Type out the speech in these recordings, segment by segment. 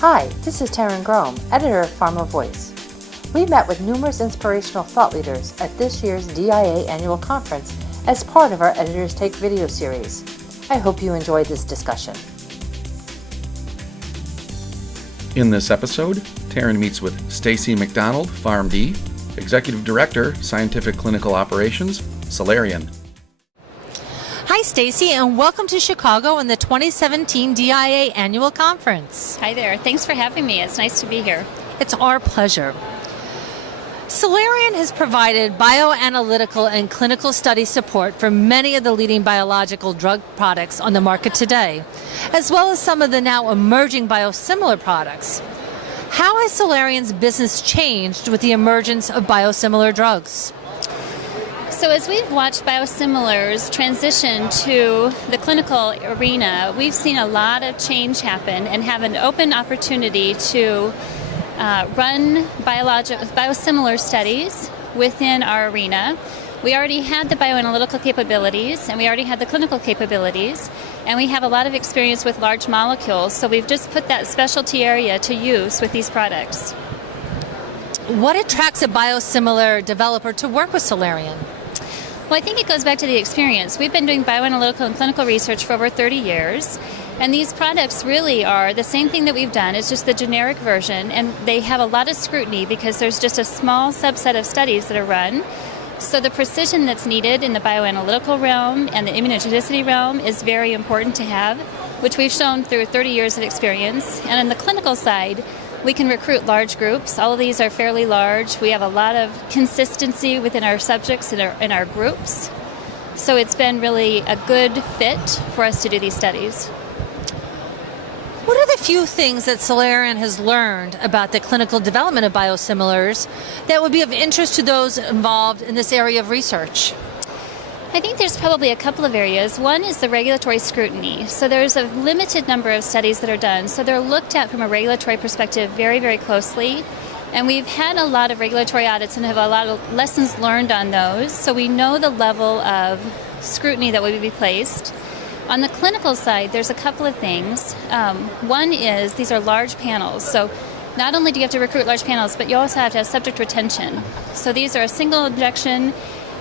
Hi, this is Taryn Grome, editor of Pharma Voice. We met with numerous inspirational thought leaders at this year's DIA annual conference as part of our Editors Take video series. I hope you enjoyed this discussion. In this episode, Taryn meets with Stacy McDonald, PharmD, Executive Director, Scientific Clinical Operations, Celerion. Hi, Stacy, and welcome to Chicago and the 2017 DIA Annual Conference. Hi there. Thanks for having me. It's nice to be here. It's our pleasure. Celerion has provided bioanalytical and clinical study support for many of the leading biological drug products on the market today, as well as some of the now emerging biosimilar products. How has Celerion's business changed with the emergence of biosimilar drugs? So as we've watched biosimilars transition to the clinical arena, we've seen a lot of change happen and have an open opportunity to run biosimilar studies within our arena. We already had the bioanalytical capabilities and we already had the clinical capabilities, and we have a lot of experience with large molecules, so we've just put that specialty area to use with these products. What attracts a biosimilar developer to work with Celerion? Well, I think it goes back to the experience. We've been doing bioanalytical and clinical research for over 30 years, and these products really are the same thing that we've done. It's just the generic version, and they have a lot of scrutiny because there's just a small subset of studies that are run. So the precision that's needed in the bioanalytical realm and the immunogenicity realm is very important to have, which we've shown through 30 years of experience. And on the clinical side, we can recruit large groups. All of these are fairly large. We have a lot of consistency within our subjects in our groups. So it's been really a good fit for us to do these studies. What are the few things that Celerion has learned about the clinical development of biosimilars that would be of interest to those involved in this area of research? I think there's probably a couple of areas. One is the regulatory scrutiny. So there's a limited number of studies that are done. So they're looked at from a regulatory perspective very, very closely. And we've had a lot of regulatory audits and have a lot of lessons learned on those. So we know the level of scrutiny that would be placed. On the clinical side, there's a couple of things. One is these are large panels. So not only do you have to recruit large panels, but you also have to have subject retention. So these are a single injection,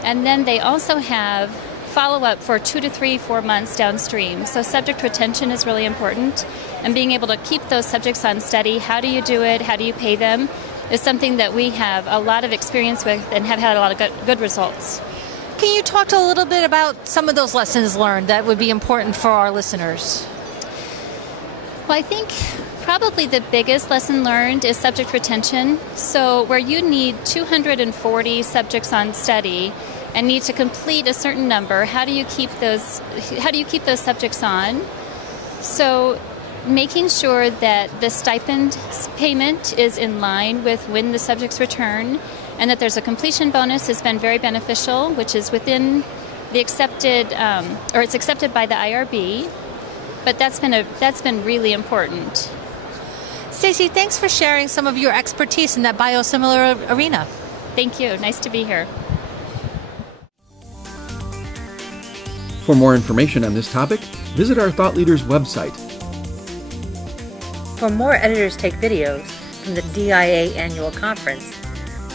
and then they also have follow-up for 2 to 3, 4 months downstream. So subject retention is really important, and being able to keep those subjects on study, how do you do it, how do you pay them, is something that we have a lot of experience with and have had a lot of good results. Can you talk a little bit about some of those lessons learned that would be important for our listeners? Well, I think probably the biggest lesson learned is subject retention. So where you need 240 subjects on study and need to complete a certain number, how do you keep those subjects on? So making sure that the stipend payment is in line with when the subjects return, and that there's a completion bonus has been very beneficial, which is within the accepted, or it's accepted by the IRB. But that's been really important. Stacy, thanks for sharing some of your expertise in that biosimilar arena. Thank you. Nice to be here. For more information on this topic, visit our Thought Leaders website. For more Editors Take videos from the DIA annual conference,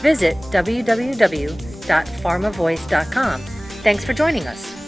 visit www.pharmavoice.com. Thanks for joining us.